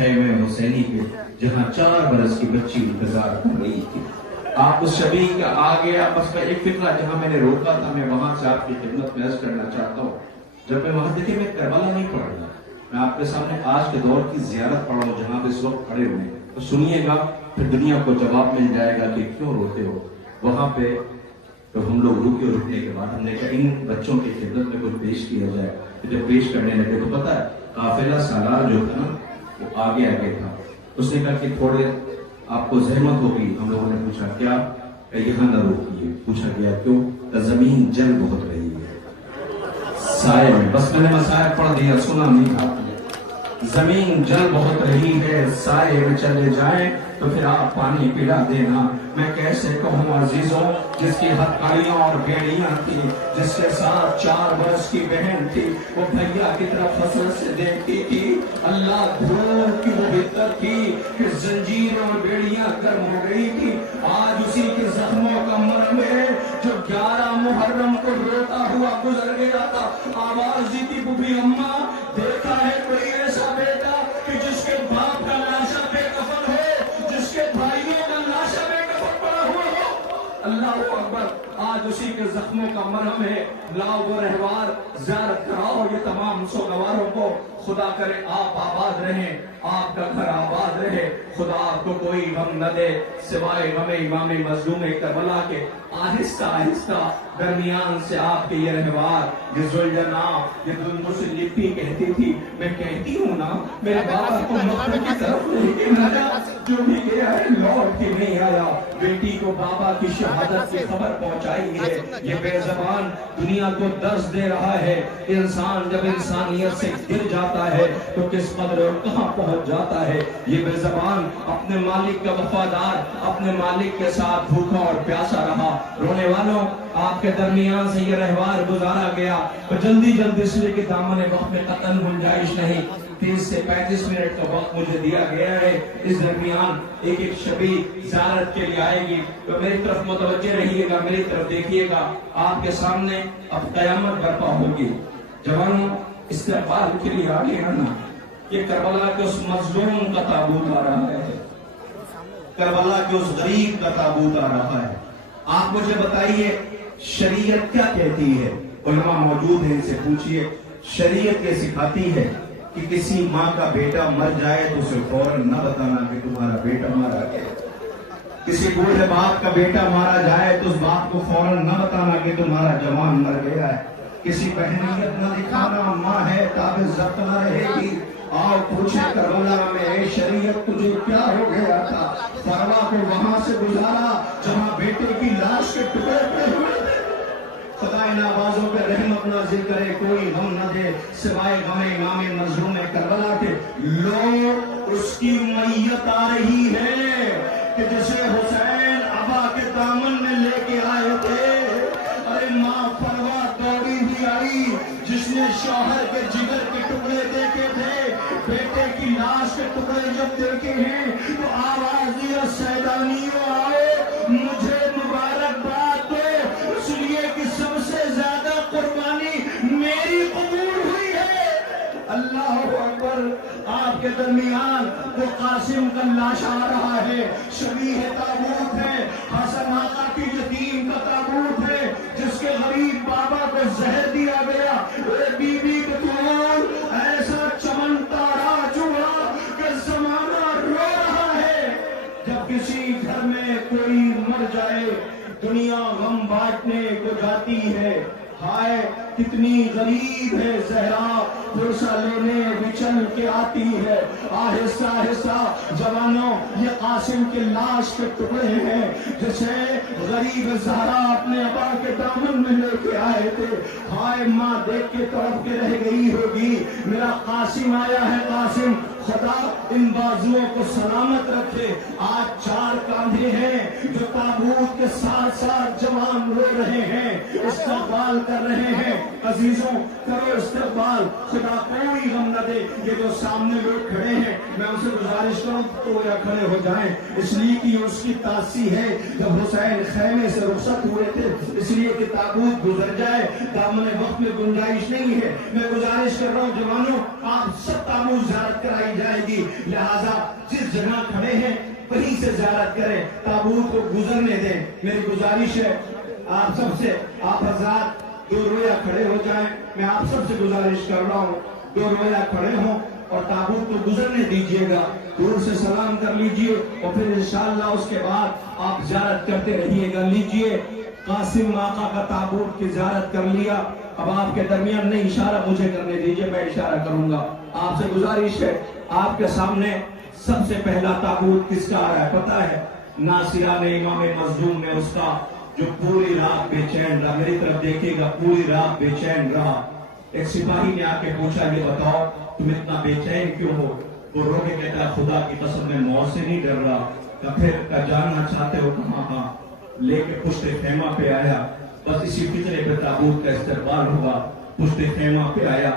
خیمے حسینی کے جہاں 4 برس کی بچی انتظار کر رہی تھی. آپ اس شبیہ کا آ گیا. بس میں ایک فکرہ جہاں میں نے روکا تھا میں وہاں سے آپ کی خدمت میں عرض کرنا چاہتا ہوں. جب میں وہاں دیکھیں میں کربلا نہیں پڑھ رہا, میں آپ کے سامنے آج کے دور کی زیارت پڑھ رہا ہوں جہاں پہ اس وقت کھڑے ہوئے ہیں. تو سنیے گا پھر دنیا کو جواب مل جائے گا کہ کیوں روتے ہو. وہاں پہ تو ہم لوگ رکنے کے بعد ہم نے کہا ان بچوں کی خدمت میں کچھ پیش کیا جائے. جب پیش کرنے لگے تو پتہ ہے قافلہ سالار جو تھا نا وہ آگے آگے تھا. اس نے کہا کہ تھوڑے آپ کو زحمت ہوگی. ہم لوگوں نے پوچھا کیا؟ یہاں نہ روکیے. پوچھا گیا کیوں؟ زمین جل بہت رہی ہے سائے میں. بس میں نے مسائل پڑھ دیا, سنا نہیں آپ نے. زمین جل بہت رہی ہے سائے میں چلے جائیں تو پھر آپ پانی پلا دینا. میں کیسے کہوں عزیزوں جس کی ہتھکڑیاں اور بیڑیاں تھی, جس کے ساتھ 4 برس کی بہن تھی, وہ بھیا کی طرف حسرت سے دیکھتی تھی. اللہ دھور کی وہ بہتر تھی کہ زنجیر اور بیڑیاں گرم ہو گئی تھی. آج اسی کے زخموں کا مرہم ہے جو 11 محرم کو روتا ہوا گزر گیا تھا. آواز دی تھی بوبھی اماں دیکھا ہے کوئی ایسا بیٹا کہ جس کے باپ کا لاشا بے کفن ہو, جس کے بھائیوں کا لاشا بے کفن پڑا ہوا ہو. اللہ اکبر. آج اسی کے زخموں کا مرہم ہے. لاؤ وہ رہوار زیارت کراؤ یہ تمام سوگواروں کو. خدا کرے آپ آباد رہیں, آپ کا گھر آباد رہے. خدا آپ کو کوئی غم نہ دے سوائے غم امام مظلوم کربلا کے. آہستہ آہستہ درمیان سے آپ کے یہ رہوار یہ ذوالجناح یہ دلدس لپی کہتی تھی میں کہتی ہوں نا میرے بابا کو مکہ کی طرف لے کے نہ جا, جو بھی گیا ہے لوٹ کے نہیں آیا. بیٹی کو بابا کی شہادت کی خبر پہنچائی ہے. یہ بے زبان دنیا کو درس دے رہا ہے انسان جب انسانیت سے گر جاتا ہے تو کس قدر اور کہاں پہنچ جاتا ہے. یہ بے زبان اپنے مالک کا وفادار, اپنے مالک کے ساتھ بھوکا اور پیاسا رہا. رونے والوں آپ کے درمیان سے یہ رہوار گزارا گیا تو جلدی جلدی اس لیے کہ دامن وقت میں قطن گنجائش نہیں. 30 سے 35 منٹ کا وقت مجھے دیا گیا ہے. اس درمیان ایک ایک شبی زیارت کے لیے آئے گی تو میری طرف متوجہ رہیے گا, میری طرف دیکھیے گا. آپ کے سامنے اب قیامت برپا ہوگی. جوانوں استقبال کے لیے آگے آنا. یہ کربلا کے اس مظلوم کا تابوت آ رہا ہے, کربلا کے اس غریب کا تابوت آ رہا ہے. آپ مجھے بتائیے شریعت کیا کہتی ہے؟ علماء موجود ہیں, ان سے پوچھئے. شریعت یہ سکھاتی ہے کہ کسی ماں کا بیٹا مر جائے تو اسے فوراً نہ بتانا کہ تمہارا بیٹا مارا گیا. کسی بوڑھے باپ کا بیٹا مارا جائے تو اس باپ کو فوراً نہ بتانا کہ تمہارا جوان مر گیا ہے. کسی بہنیت نہ دکھانا, ماں ہے تاب ضبط نہ رہے گی. آؤ پوچھے کربلا میں اے شریعت تجھے کیا ہو گیا تھا؟ فروا کو وہاں سے گزارا جہاں بیٹے کی لاش کے ٹکڑے پڑے ہوئے تھے. خدا ان آوازوں پہ رحمت نازل کرے, کوئی غم نہ دے سوائے غم امام مظلوم کربلا کے. لو اس کی میت آ رہی ہے کہ جسے حسین ابا کے دامن میں لے کے آئے تھے. ارے ماں فروا دوڑی بھی آئی جس نے شوہر کے جگر کے ٹکڑے دیکھے تھے, بیٹے کی لاش کے ٹکڑے جب دیکھے ہیں تو آواز دیا سیدانیوں آؤ مجھے مبارکباد دو, اس لیے کہ سب سے زیادہ قربانی میری قبول ہوئی ہے. اللہ اکبر. آپ کے درمیان وہ قاسم کا لاش آ رہا ہے, شبیہ تابوت ہے, حسن آقا کی یتیم کا تابوت ہے جس کے غریب بابا کو زہر دیا گیا. اے بی بی بطول ایسا چمن تارا چوہا کہ زمانہ رو رہا ہے. جب کسی گھر میں کوئی مر جائے دنیا غم بانٹنے کو جاتی ہے. ہائے کتنی غریب ہے زہرا, پرسہ لینے بچل کے آتی ہے. آہستہ آہستہ جوانوں یہ قاسم کے لاش کے ٹکڑے ہیں جسے غریب زہرا اپنے ابا کے دامن میں لے کے آئے تھے. ہائے ماں دیکھ کے تڑپ کے رہ گئی ہوگی میرا قاسم آیا ہے. قاسم خدا ان بازوؤں کو سلامت رکھے. آج 4 کاندھے ہیں جو تابوت کے ساتھ ساتھ جوان رو رہے ہیں, استقبال کر رہے ہیں. عزیزوں کرو استقبال, خدا کوئی غم نہ دے. یہ جو سامنے لوگ کھڑے ہیں میں ان سے گزارش کروں تو یا کھڑے ہو جائیں, اس لیے کہ اس کی تاسی ہے جب حسین خیمے سے رخصت ہوئے تھے اس لیے کہ تابوت گزر جائے, دامن وقت میں گنجائش نہیں ہے. میں گزارش کر رہا ہوں جوانوں آپ سب تابوت زیارت کرائی جائے گی. لہٰذا جس جگہ کھڑے ہیں وہیں سے زیارت کریں، تابوت کو گزرنے دیں۔ میری گزارش ہے آپ سب سے، آپ حضرات دو رویا کھڑے ہو جائیں، میں آپ سب سے گزارش کر رہا ہوں دو رویا کھڑے ہوں اور تابوت کو گزرنے دیجئے گا، دور سے سلام کر لیجئے اور پھر انشاءاللہ اس کے بعد آپ زیارت کرتے رہیے گا۔ لیجئے قاسم آقا کا تابوت کی زیارت کر لیا، اب آپ کے درمیان نہیں، اشارہ مجھے کرنے دیجئے، میں اشارہ کروں گا۔ آپ سے گزارش ہے، آپ کے سامنے سب سے پہلا تابوت کس کا آ رہا ہے پتہ ہے؟ ناصران امام مظلوم نے اس کا، جو پوری رات بے چین رہا، میری طرف دیکھیے گا، پوری رات بے چین رہا۔ ایک سپاہی نے آ کے پوچھا یہ بتاؤ تم اتنا بے چین کیوں ہو؟ وہ رو کے کہتا ہے خدا کی قسم میں موت سے نہیں ڈر رہا۔ یا پھر جاننا چاہتے ہو کہاں؟ ہاں، لے کے پشت خیمہ پہ آیا، بس اسی فطرے پہ تابوت کا استقبال ہوا، پشت خیمہ پہ آیا۔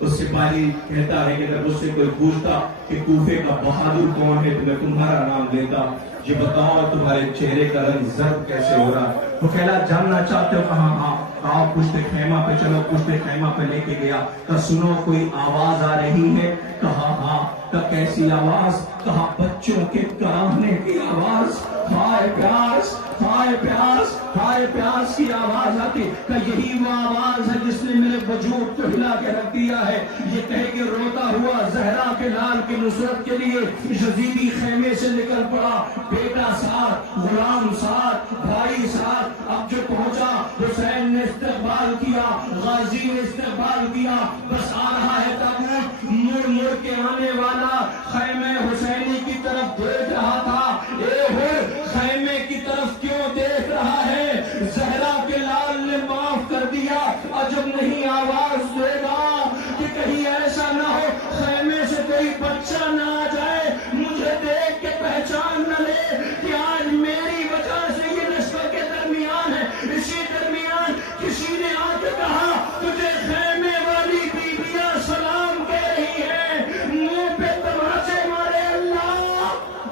اس سپاہی کہتا ہے کہ اگر مجھ سے کوئی پوچھتا کہ کوفے کا بہادر کون ہے تو میں تمہارا نام لیتا، یہ بتاؤ تمہارے چہرے کا رنگ زرد کیسے ہو رہا؟ وہ کہلا جاننا چاہتے ہو کہاں؟ ہاں، آؤ پشت خیمہ پہ چلو۔ پشت خیمہ پہ لے کے گیا، کہا سنو کوئی آواز آ رہی ہے؟ کہا ہاں۔ کہا کیسی آواز؟ کہا بچوں کے کراہنے کی آواز، ہائے پیاس، ہائے پیاس، ہائے پیاس کی آواز آتی۔ کہ یہی وہ آواز ہے جس نے میرے وجود کو ہلا کے رکھ دیا ہے۔ یہ کہہ کے روتا ہوا زہرا کے لال کی نصرت کے لیے یزیدی خیمے سے نکل پڑا، بیٹا ساتھ، غلام ساتھ، بھائی ساتھ۔ اب جو پہنچا حسین نے استقبال کیا، غازی نے استقبال کیا، بس آ رہا ہے تابوت، مڑ مڑ کے آنے والا خیمے حسینی کی طرف دیکھ رہا تھا۔ اے ہو خیمے کی طرف کیوں دیکھ رہا ہے؟ زہرا کے لال نے معاف کر دیا، عجب نہیں آواز دے گا کہ کہیں ایسا نہ ہو خیمے سے کوئی بچہ نہ آ جائے، مجھے دیکھ کے پہچان نہ لے کہ آج میری وجہ سے یہ نسل کے درمیان ہے۔ اسی درمیان کسی نے آ کے کہا تجھے خیمے والی بیویاں سلام کہہ رہی ہیں، منہ پہ تماچے مارے۔ اللہ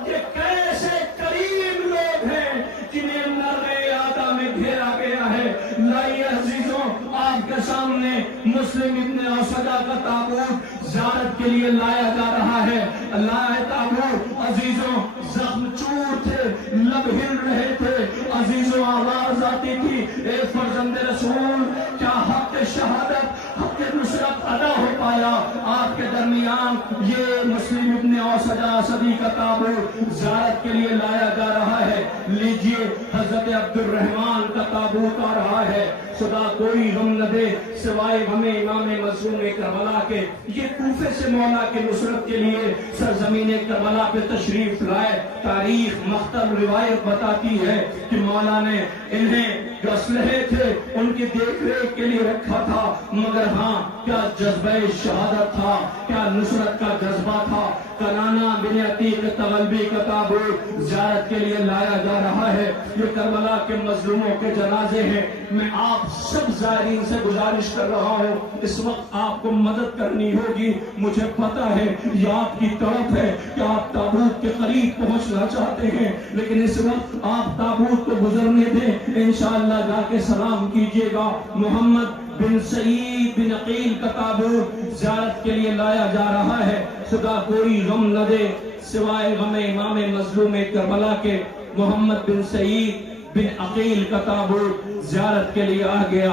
یہ کیسے کریم لوگ ہیں جنہیں نرے آدھا میں گھیرا گیا ہے۔ لائیے عزیزوں آپ کے سامنے مسلم ابن اوسجہ کا تابوت زیارت کے لیے لایا جا رہا ہے۔ لائے تابوت، عزیزوں زخم چور تھے، لب ہل رہے تھے، عزیزوں آواز آتی تھی اے فرزند رسول کیا حق شہادت، حق نصرت ادا ہو پایا؟ آپ کے درمیان یہ مسلم ابن اوسجہ صدی کا تابوت زیارت کے لیے لایا جا رہا ہے۔ لیجئے حضرت عبد الرحمن کا تابوت آ رہا ہے۔ خدا کوئی غم نہ دے سوائے ہمیں امام مظلوم کربلا کے، یہ کوفے سے مولا کی نصرت کے لیے سرزمین کربلا پہ تشریف لائے۔ تاریخ مختل روایت بتاتی ہے کہ مولا نے انہیں جو اسلحے تھے ان کی دیکھ ریکھ کے لیے رکھا تھا، مگر ہاں کیا جذبہ شہادت تھا، کیا نصرت کا جذبہ تھا۔ کنانا بن عتیق تغلبی کا تابوت زیارت کے لیے لایا جا رہا ہے۔ یہ کربلا کے مظلوموں کے جنازے ہیں۔ میں آپ سب زائرین سے گزارش کر رہا ہوں، اس وقت آپ کو مدد کرنی ہوگی، مجھے پتا ہے یہ آپ کی طرف ہے کہ آپ تابوت کے قریب پہنچنا چاہتے ہیں، لیکن اس وقت آپ تابوت کو گزرنے دیں، انشاءاللہ جا کے سلام کیجئے گا۔ محمد بن سعید بن عقیل کا تابوت زیارت کے لیے لایا جا رہا ہے۔ خدا کوئی غم نہ دے سوائے غم امام مظلوم کربلا کے۔ محمد بن سعید بن عقیل کا تابوت زیارت کے لیے آ گیا۔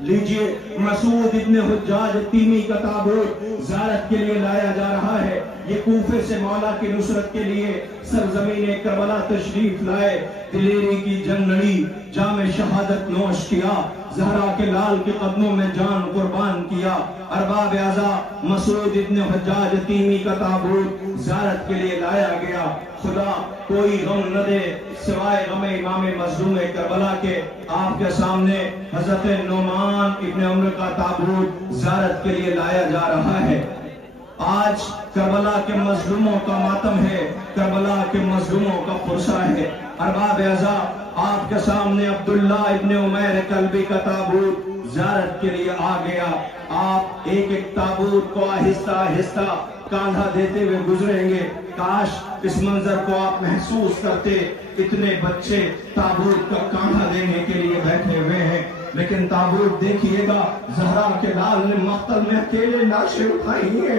لیجئے مسعود ابن حجاج تیمی کا تابوت زیارت کے لیے لایا جا رہا ہے۔ یہ کوفے سے مولا کی نصرت کے لیے سرزمین کربلا تشریف لائے، دلیری کی جنگ لڑی، جام شہادت نوش کیا، زہرا کے لال کے قدموں میں جان قربان کیا۔ ارباب اعضا مسعود ابن حجاج تیمی کا تابوت زیارت کے لیے لایا گیا۔ خدا کوئی غم نہ دے سوائے غم امام مظلوم کربلا کے۔ آپ کے سامنے حضرت نعمان ابن عمرو کا تابوت زیارت کے لیے لایا جا رہا ہے۔ آج کربلا کے مظلوموں کا ماتم ہے، کربلا کے مظلوموں کا پرسہ ہے۔ ارباب اعضا آپ کے سامنے عبداللہ ابن عمیر کلبی کا تابوت زیارت کے لیے آ گیا۔ آپ ایک ایک تابوت کو آہستہ آہستہ کاندھا دیتے ہوئے گزریں گے۔ کاش اس منظر کو آپ محسوس کرتے، اتنے بچے تابوت کا کاندھا دینے کے لیے بیٹھے ہوئے ہیں، لیکن تابوت دیکھیے گا زہرا کے لال نے مقتل میں اکیلے لاشیں اٹھائی ہیں۔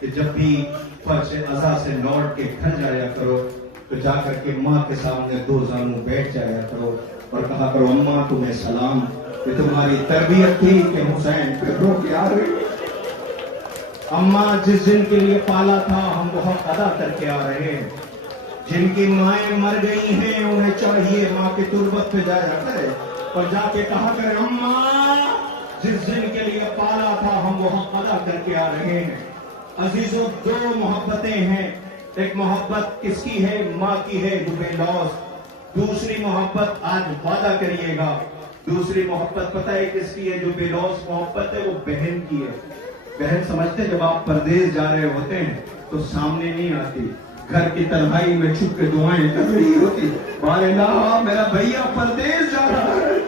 کہ جب بھی فرش ازا سے لوٹ کے گھر جایا کرو تو جا کر کے ماں کے سامنے دو زانوں بیٹھ جایا کرو اور کہا کرو اماں تمہیں سلام، کہ تمہاری تربیت تھی کہ حسین پہ رو کے آ رہی۔ اماں جس جن کے لیے پالا تھا ہم وہ حق ادا کر کے آ رہے ہیں، جن کی مائیں مر گئی ہیں انہیں چاہیے ماں کی تربت پہ جایا کرے اور جا کے کہا کرے اماں جس جن کے لیے پالا تھا ہم وہ حق ادا کر کے آ رہے ہیں۔ عزیزوں، دو محبتیں ہیں، ایک محبت کس کی ہے؟ ماں کی ہے جو بے لوث، دوسری محبت آج وعدہ کریے گا، دوسری محبت پتہ ہے کس کی ہے؟ جو بے لوث محبت ہے وہ بہن کی ہے۔ بہن سمجھتے جب آپ پردیس جا رہے ہوتے ہیں تو سامنے نہیں آتی، گھر کی تنہائی میں چھپ کے دعائیں کر رہی ہوتی، بارے اللہ میرا بھیا پردیس جا رہا ہے،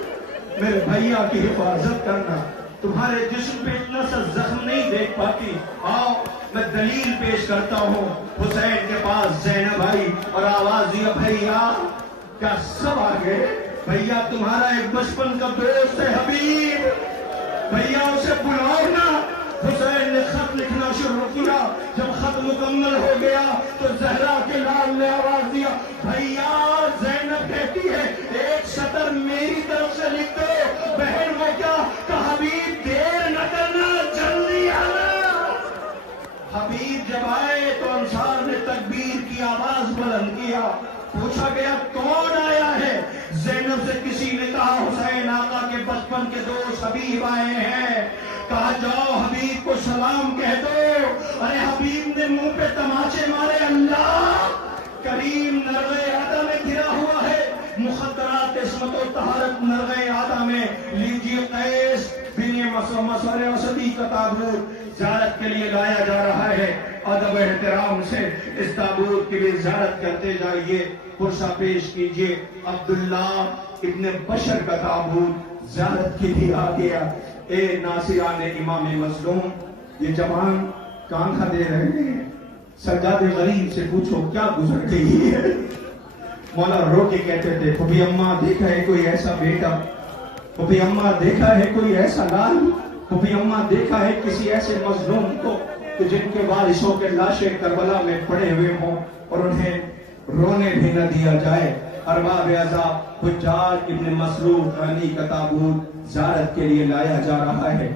میرے بھیا کی حفاظت کرنا۔ تمہارے جسم پہ اتنا سا زخم نہیں دیکھ پاتی، آؤ میں دلیل پیش کرتا ہوں۔ حسین کے پاس زینب آئی اور آواز دیا بھیا، کیا سب آ گئے؟ بھیا تمہارا ایک بچپن کا دوست ہے حبیب، بھیا اسے بلاؤ نا۔ حسین نے خط لکھنا شروع کیا، جب خط مکمل ہو گیا تو زہرا کے لال نے آواز دیا بھیا زینب کہتی ہے ایک سطر میری طرف سے لکھ دو۔ بہن وہ کیا کہ حبیب دیر نہ کرنا، جلدی آنا۔ حبیب جب آئے تو انصار نے تکبیر کی آواز بلند کیا، پوچھا گیا کون آیا ہے؟ زینب سے کسی نے کہا حسین آقا کے بچپن کے دوست حبیب آئے ہیں۔ کہا جاؤ حبیب کو سلام کہہ دو۔ ارے حبیب نے منہ پہ تماچے مارے، اللہ کریم نرغے آدھا میں گرا ہوا ہے، مخدرات عصمت و طہارت نرغے آدھا میں، لیجیے قیس بن مسعر اسدی کا تابوت زیارت کے لیے لایا جا رہا ہے۔ ادب احترام سے اس تابوت کی بھی زیارت کرتے جائیے، پرسہ پیش کیجیے۔ عبداللہ ابن بشر کا تابوت زیارت کے لیے آ گیا۔ اے ناصران امام مظلوم، یہ جوان کانکھا دے رہے ہیں، سجاد غریب سے پوچھو کیا گزر گئی ہے۔ مولا رو کے کہتے تھے پھوپھی اماں دیکھا ہے کوئی ایسا بیٹا، پھوپھی اماں دیکھا ہے کوئی ایسا لال، پھوپھی اماں دیکھا ہے کسی ایسے مظلوم کو کہ جن کے وارثوں کے لاشیں کربلا میں پڑے ہوئے ہوں اور انہیں رونے بھی نہ دیا جائے۔ ارباب عذاب حجاج ابن مسعود غنی کا تابوت زیارت کے لیے لایا جا رہا ہے۔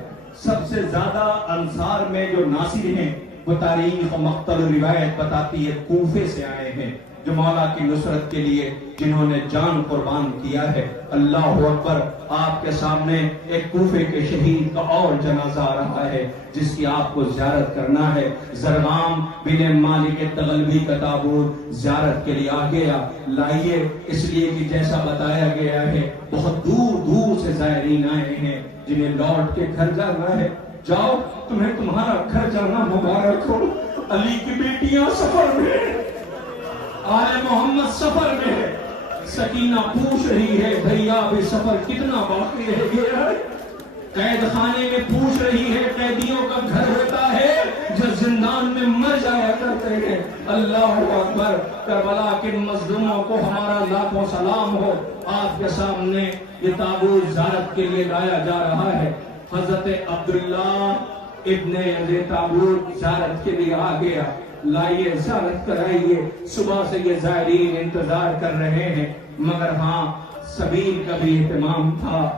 سب سے زیادہ انصار میں جو ناصر ہیں وہ تاریخ و مقتل و روایت بتاتی ہے کوفے سے آئے ہیں، جو مولا کی نصرت کے لیے جنہوں نے جان قربان کیا ہے۔ اللہ اکبر، آپ کے سامنے ایک کوفے کے شہید کا اور جنازہ آ رہا ہے جس کی آپ کو زیارت کرنا ہے۔ زرغام بن مالک تغلبی کا تابوت زیارت کے لیے آ گیا، لائیے، اس لیے کہ جیسا بتایا گیا ہے بہت دور دور سے زائرین آئے ہیں جنہیں لوٹ کے گھر جانا ہے۔ جاؤ، تمہیں تمہارا گھر جانا مبارک ہو۔ علی کی بیٹیاں سفر میں، آل محمد سفر میں ہے۔ سکینہ پوچھ رہی ہے بھیا ابھی سفر کتنا باقی رہ گیا ہے؟ قید خانے میں پوچھ رہی ہے قیدیوں کا گھر ہوتا ہے جو زندان میں مر جایا کرتے ہیں۔ اللہ اکبر، کربلا کے مظلوموں کو ہمارا لاکھوں سلام ہو۔ آپ کے سامنے یہ تابوت زیارت کے لیے لایا جا رہا ہے۔ حضرت عبداللہ ابن تابوت زیارت کے لیے آ گیا، لائیے زیارت کرائیے۔ صبح سے یہ زائرین انتظار کر رہے ہیں، مگر ہاں سبیل کا بھی اہتمام تھا،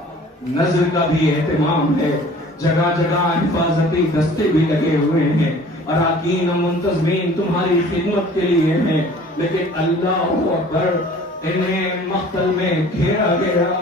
نظر کا بھی اہتمام ہے، جگہ جگہ حفاظتی دستے بھی لگے ہوئے ہیں، اراکین منتظمین تمہاری خدمت کے لیے ہیں، لیکن اللہ اکبر، انہیں مقتل میں گھیرا گیا،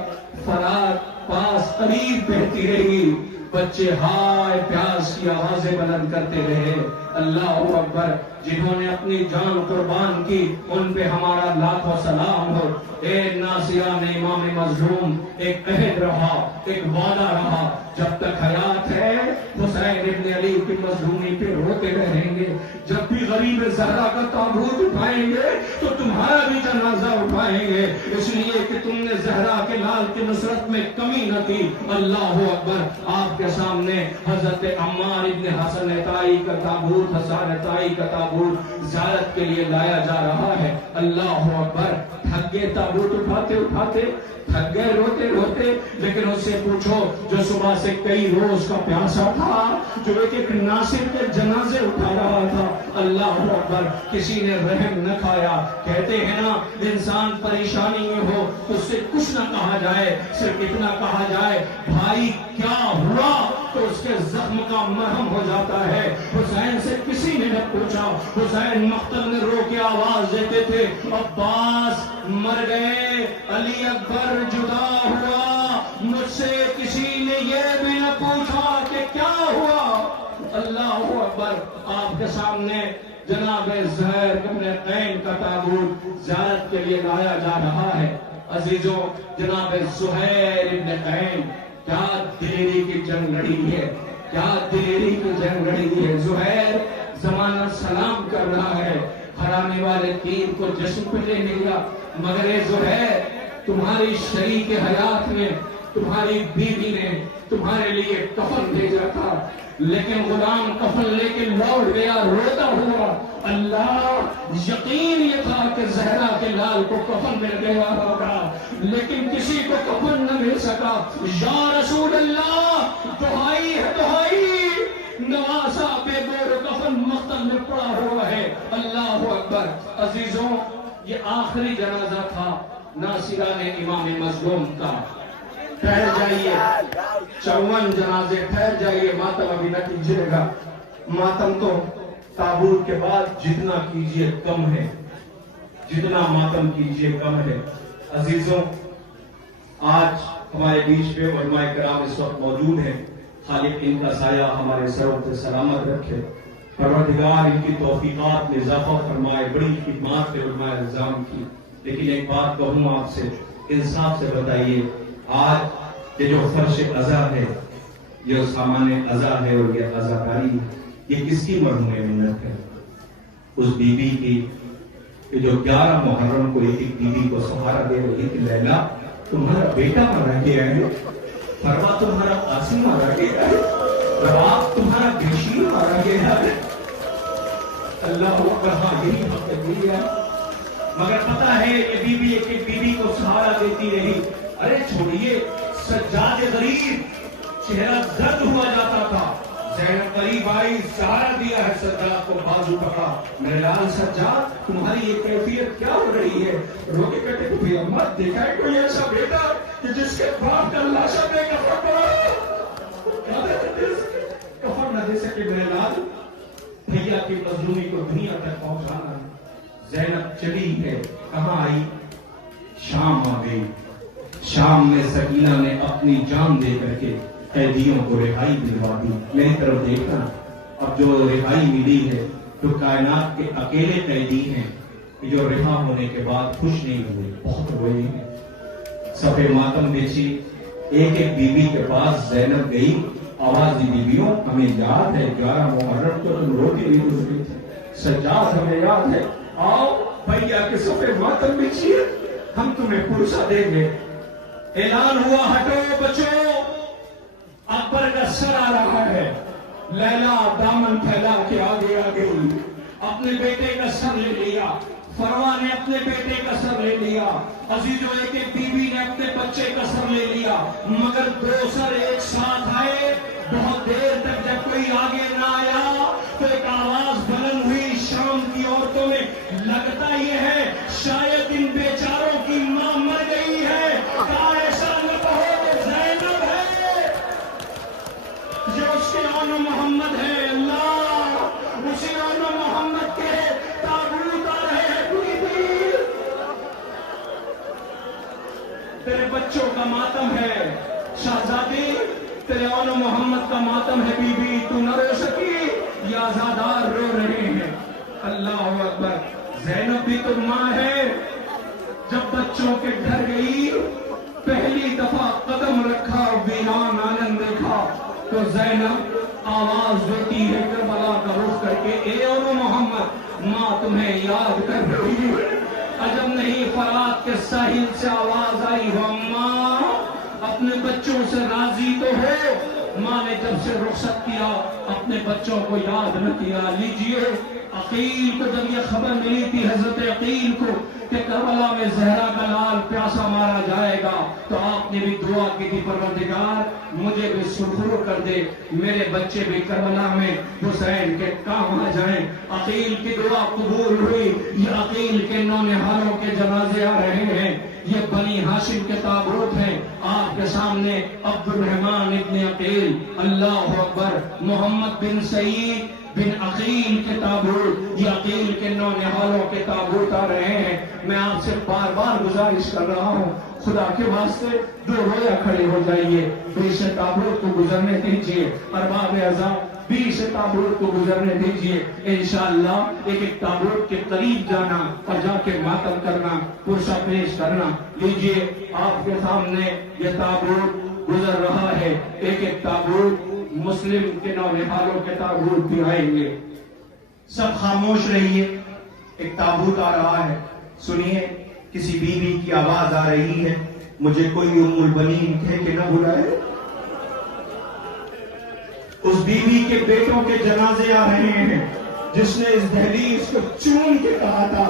فرات پاس قریب بہتی رہی، بچے ہائے پیاس کی آوازیں بلند کرتے رہے۔ اللہ اکبر، جنہوں نے اپنی جان قربان کی ان پہ ہمارا لاکھوں سلام ہو۔ اے ناصران امام مظلوم، ایک عہد رہا، ایک وعدہ رہا، جب تک حیات ہے حسین ابن علی کی مظلومی پہ روتے رہیں گے۔ جب بھی غریب زہرا کا تابوت اٹھائیں گے تو تمہارا بھی جنازہ اٹھائیں گے، اس لیے کہ تم نے زہرا کے لال کی نصرت میں کمی نہ تھی۔ اللہ اکبر، آپ کے سامنے حضرت عمار ابن حسن طائی کا تابوت، حسن طائی کا تابوت زیارت کے لیے لایا جا رہا ہے۔ اللہ اکبر. تھک گئے تابوت اٹھاتے اٹھاتے, تھک گئے روتے روتے, لیکن اس سے پوچھو جو صبح سے کئی روز کا پیاسا تھا, جو ایک ایک ناصر کے جنازے اٹھا رہا تھا, اللہ اکبر, کسی نے رحم نہ کھایا. کہتے ہیں نا انسان پریشانی میں ہو تو اس سے کچھ نہ کہا جائے, صرف اتنا کہا جائے بھائی کیا ہوا, تو اس کے زخم کا مرہم ہو جاتا ہے. حسین سے کسی نے نہ پوچھا. حسین مقتل میں رو کے آواز دیتے تھے عباس مر گئے, علی اکبر جدا ہوا, مجھ سے کسی نے یہ بھی نہ پوچھا کہ کیا ہوا. اللہ اکبر. آپ کے سامنے جناب زہر ابن قین کا تابوت زیارت کے لیے لایا جا رہا ہے. عزیزوں, جناب زہیر ابن قین کیا دلیری کی جنگ لڑی ہے, کیا دلیری کی جنگ لڑی ہے. زہیر زمانہ سلام کر رہا ہے, ہرانے والے تیر کو جشن پہ لے لیا, مگر اے زہیر تمہاری شریک حیات نے, تمہاری بیوی نے تمہارے لیے کفن بھیجا تھا, لیکن غلام کفن لے کے لوٹ گیا روتا ہوا. اللہ یقین یہ تھا کہ زہرا کے لال کو کفن مل گیا ہوگا, لیکن کسی کو کفن نہ مل سکا. یا رسول اللہ دہائی ہے دہائی, نواسا بے گور کفن مقتل میں پڑا ہوا ہے. اللہ اکبر. عزیزوں یہ آخری جنازہ تھا ناصران امام مظلوم کا. ٹھہر جائیے, 54 جنازے, ٹھہر جائیے, ماتم ابھی نہ کیجیے گا. ماتم تو تابوت کے بعد جتنا کیجیے کم ہے, جتنا ماتم کیجیے کم ہے. عزیزوں آج ہمارے بیچ میں علماء کرام اس وقت موجود ہیں. خالق ان کا سایہ ہمارے سروں پہ سلامت رکھے, پروردگار ان کی توفیقات میں اضافہ فرمائے. بڑی خدمات پہ علماء الزام کی. لیکن ایک بات کہوں آپ سے, انصاف سے بتائیے, آج یہ جو فرش عزا ہے, یہ سامان عزا ہے اور یہ عزاداری ہے, یہ کس کی مرہون منت ہے؟ اس بی بی کی کہ جو 11 محرم کو ایک بیوی کو سہارا دے رہی تھی. لیلا تمہارا بیٹا مارا گیا ہے, فروا تمہارا قاسم مارا گیا ہے, رباب تمہارا بشیر مارا گیا ہے. اللہ اکبر. ہاں یہی حق ہے, مگر پتا ہے یہ بیوی ایک ایک بیوی کو سہارا دیتی رہی. ارے چھوڑیے, سجاد غریب چہرہ زرد ہوا جاتا تھا. زینب قریب آئی, سہارا دیا ہے سجاد کو, بازو پکڑا. میرے لال سجاد تمہاری یہ کیفیت کیا ہو رہی ہے؟ روکے کہتے کہ اماں دیکھا ہے کوئی ایسا بیٹا کہ جس کے باپ کا لاشا دے کفن پڑا, کفن نہ دے سکے. میرے لال بھیا کی مظلومی کو دنیا تک پہنچانا ہے. زینب چلی ہے, کہاں آئی؟ شام آ گئی. شام میں سکینہ نے اپنی جان دے کر کے قیدیوں کو رہائی دلوا دی. میری طرف دیکھنا, اب جو رہائی ملی ہے تو کائنات کے اکیلے قیدی ہیں جو رہا ہونے کے بعد خوش نہیں ہوئے, بہت روئے ہیں. صفے ماتم بیچی, ایک ایک بی بی کے پاس زینب گئی, آواز دی بیویوں ہمیں یاد ہے 11 محرم کو تم روتی ہوئی گزری تھی, سجاد ہمیں یاد ہے, آؤ بھیا کے صفے ماتم بیچیے, ہم تمہیں پرسہ دیں گے. اعلان ہوا ہٹو بچو, اکبر کا سر آ رہا ہے. لیلا دامن پھیلا کے آگے آ گئی, اپنے بیٹے کا سر لے لیا. فروا نے اپنے بیٹے کا سر لے لیا. عزیزوں ایک ایک بیوی نے اپنے بچے کا سر لے لیا, مگر 2 سر ایک ساتھ آئے. بہت دیر تک جب کوئی آگے نہ آیا تو ایک آواز بلند ہوئی شام کی عورتوں میں, لگتا یہ ہے شاید ان بیچاروں کی ماں مر گئی ہے. ایسا نہ کہو کہ زینب ہے, یہ اس کے آن محمد ہے. اللہ اسی آن محمد کے تابوت آ رہے ہیں. تیرے بچوں کا ماتم ہے شہزادی, تیرے آن محمد کا ماتم ہے بی بی, تو نہ رو سکی, یہ آزادار رو رہے ہیں. اللہ اکبر. زینب بھی تو ماں ہے, جب بچوں کے گھر گئی پہلی دفعہ قدم رکھا, ویران آنند دیکھا تو زینب آواز دیتی ہے کربلا کا رخ کر کے, اے اولو محمد ماں تمہیں یاد کر رہی ہے. عجب نہیں فرات کے ساحل سے آواز آئی, ہو ماں اپنے بچوں سے راضی تو ہو, ماں نے جب سے رخصت کیا اپنے بچوں کو یاد نہ کیا. لیجئے عقیل کو جب یہ خبر ملی تھی حضرت عقیل کو کہ کربلا میں زہرا کا لال پیاسا مارا جائے گا, تو آپ نے بھی دعا کی تھی پروردگار مجھے بھی سرخرو کر دے, میرے بچے بھی کربلا میں حسین کے کام آ جائیں. عقیل کی دعا قبول ہوئی. یہ عقیل کے نونہالوں کے جنازے آ رہے ہیں. یہ بنی ہاشم کے تابوت ہیں. آپ کے سامنے عبد الرحمن ابن عقیل, اللہ اکبر, محمد بن سعید بن عقیل کے تابوت, یہ عقیل کے نونہالوں کے تابوت آ رہے ہیں. میں آپ سے بار بار گزارش کر رہا ہوں, خدا کے واسطے دو رویا کھڑے ہو جائیے, بیش تابوت کو گزرنے دیجئے. ارباب اعظم بیش تابوت کو گزرنے دیجئے. انشاءاللہ ایک ایک تابوت کے قریب جانا اور جا کے ماتم کرنا, پرسہ پیش کرنا. لیجئے آپ کے سامنے یہ تابوت گزر رہا ہے. ایک ایک تابوت مسلم کے نونہالوں کے تابوت بھی آئیں گے. سب خاموش رہیے, ایک تابوت آ رہا ہے. سنیے, کسی بیوی کی آواز آ رہی ہے, مجھے کوئی ام البنین کہہ کے نہ بلائے. اس بیوی کے بیٹوں کے جنازے آ رہے ہیں جس نے اس دہلیز کو چون کے کہا تھا,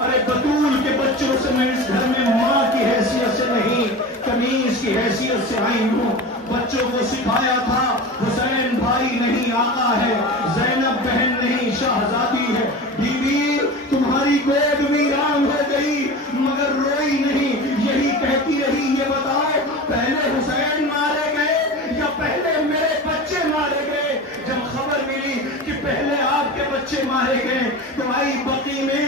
ارے بطول کے بچوں سے میں اس گھر میں ماں کی حیثیت سے نہیں قمیص کی حیثیت سے آئی ہوں. بچوں کو سکھایا تھا حسین بھائی نہیں آقا ہے, زینب بہن نہیں شہزادی ہے. بیوی تمہاری گود ویران ہو گئی مگر روئی نہیں, یہی کہتی رہی. یہ بتاؤ پہلے حسین مارے گئے یا پہلے میرے بچے مارے گئے؟ جب خبر ملی کہ پہلے آپ کے بچے مارے گئے تو آئی بقی میں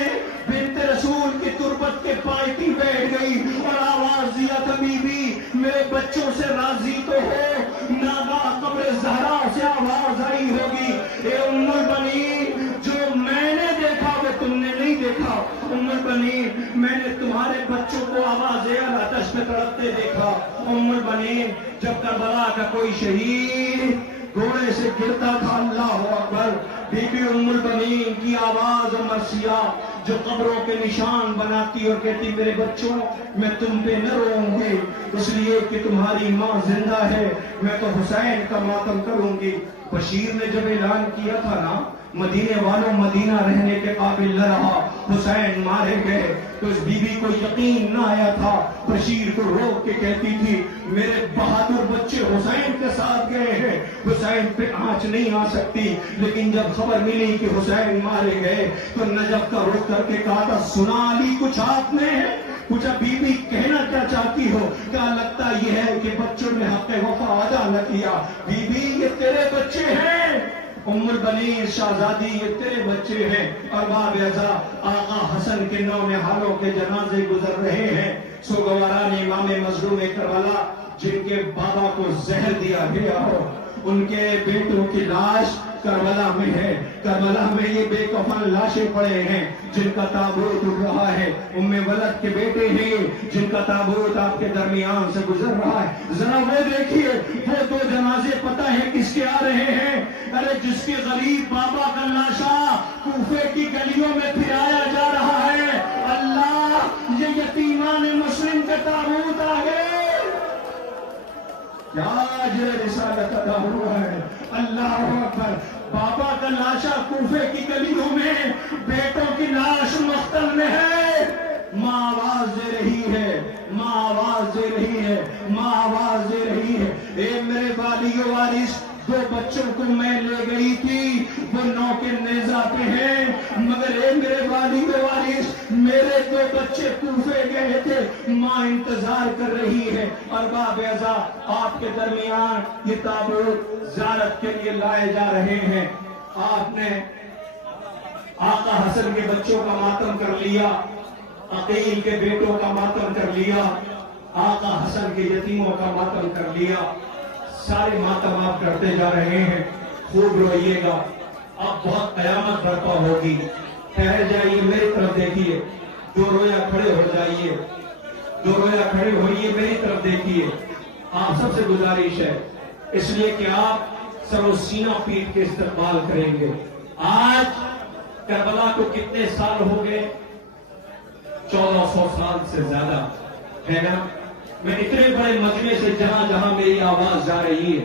بنت رسول کی تربت کے پائٹی بیٹھ گئی اور آواز دیا تھا, بی بی میرے بچوں سے راضی تو ہو. ناگاہ قبر زہرا سے آواز آئی ہوگی, اے ام البنین جو میں نے دیکھا وہ تم نے نہیں دیکھا. ام البنین میں نے تمہارے بچوں کو آواز آتش میں تڑپتے دیکھا. ام البنین جب کربلا کا کوئی شہید گھوڑے سے گرتا تھا, اللہ اکبر, بی بی ام البنین کی آواز مرثیہ جو قبروں کے نشان بناتی اور کہتی میرے بچوں میں تم پہ نہ روؤں گی اس لیے کہ تمہاری ماں زندہ ہے, میں تو حسین کا ماتم کروں گی. بشیر نے جب اعلان کیا تھا نا مدینے والوں مدینہ رہنے کے قابل نہ رہا, حسین مارے گئے, تو اس بی بی کو یقین نہ آیا تھا. بشیر کو روک کے کہتی تھی میرے بہادر بچے حسین کے ساتھ گئے ہیں, حسین پہ آنچ نہیں آ سکتی. لیکن جب خبر ملی کہ حسین مارے گئے تو نجف کا رخ کر کے کہا تھا سنا علی کچھ آپ نے؟ پوچھا بی بی کہنا کیا چاہتی ہو؟ کیا لگتا یہ ہے کہ بچوں نے حق وفا ادا نہ کیا. بی بی یہ تیرے بچے ہیں, ام البنین شہزادی یہ تیرے بچے ہیں. اور باب اعزا آقا حسن کے نونہالوں کے جنازے گزر رہے ہیں. سوگواران امام مظلوم کربلا جن کے بابا کو زہر دیا گیا ہو, ان کے بیٹوں کی لاش کربلا میں ہے. کربلا میں یہ بے کفن لاشیں پڑے ہیں جن کا تابوت اٹھ رہا ہے. ام ولد کے بیٹے ہیں جن کا تابوت آپ کے درمیان سے گزر رہا ہے. ذرا وہ دیکھیے وہ دو جنازے پتہ ہے کس کے آ رہے ہیں؟ ارے جس کے غریب بابا کا لاشا کوفے کی گلیوں میں پھرایا جا رہا ہے. اللہ یہ یتیمان مسلم کا تابوت آ گئے. کیا اجر رسالت ادا ہوا ہے. اللہ اکبر, بابا کا لاشا کوفے کی گلیوں میں, بیٹوں کی لاش مختل میں ہے. ماں آواز دے رہی ہے, ماں آواز دے رہی ہے, ماں آواز دے رہی ہے. اے میرے والی و وارث, دو بچوں کو میں لے گئی تھی, وہ 9 کے نیزہ پہ ہیں, مگر اے میرے والی و وارث میرے 2 بچے کوفے گئے تھے, ماں انتظار کر رہی ہے. اور باب اعزا آپ کے درمیان یہ تابوت زیارت کے لیے لائے جا رہے ہیں. آپ نے آقا حسن کے بچوں کا ماتم کر لیا, عقیل کے بیٹوں کا ماتم کر لیا, آقا حسن کے یتیموں کا ماتم کر لیا. سارے ماتم آپ کرتے جا رہے ہیں. خوب روئیے گا, اب بہت قیامت برپا ہوگی. ٹھہر جائیے, میری طرف دیکھیے, 2 رویا کھڑے ہو جائیے, 2 رویا کھڑے ہوئیے, میری طرف دیکھیے. آپ سب سے گزارش ہے اس لیے کہ آپ سر و سینہ پیٹ کے استقبال کریں گے. آج کربلا کو کتنے سال ہو گئے؟ 1400 سال سے زیادہ ہے نا. میں اتنے بڑے مجمع سے جہاں جہاں میری آواز جا رہی ہے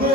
2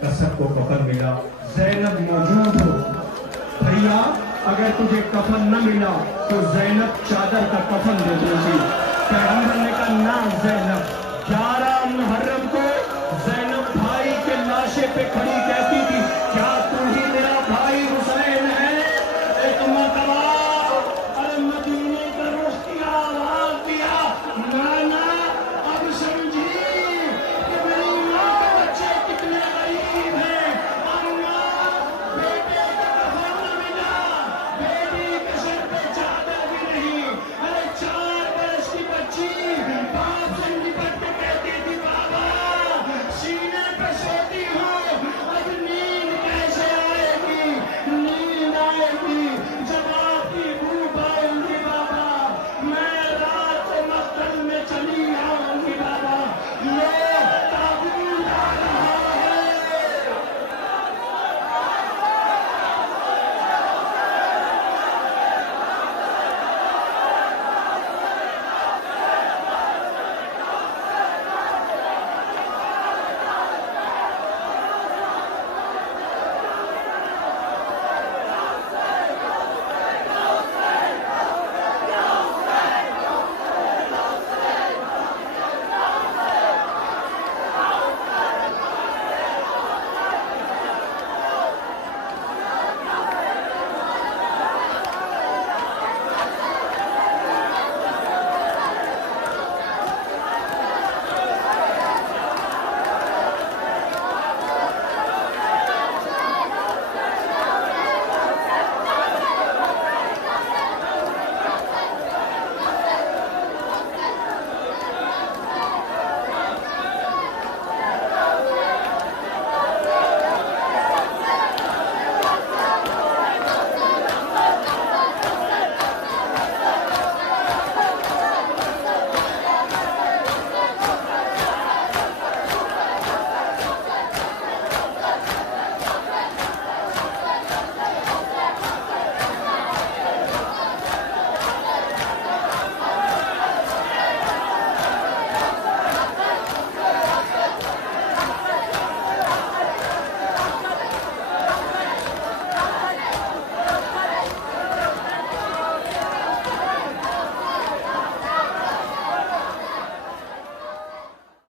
کا سب کو کفن ملا. زینب موجود ہو بھیا, اگر تجھے کفن نہ ملا تو زینب چادر کا کفن دے دوں گی. پیغمبر نے کہا نہ زینب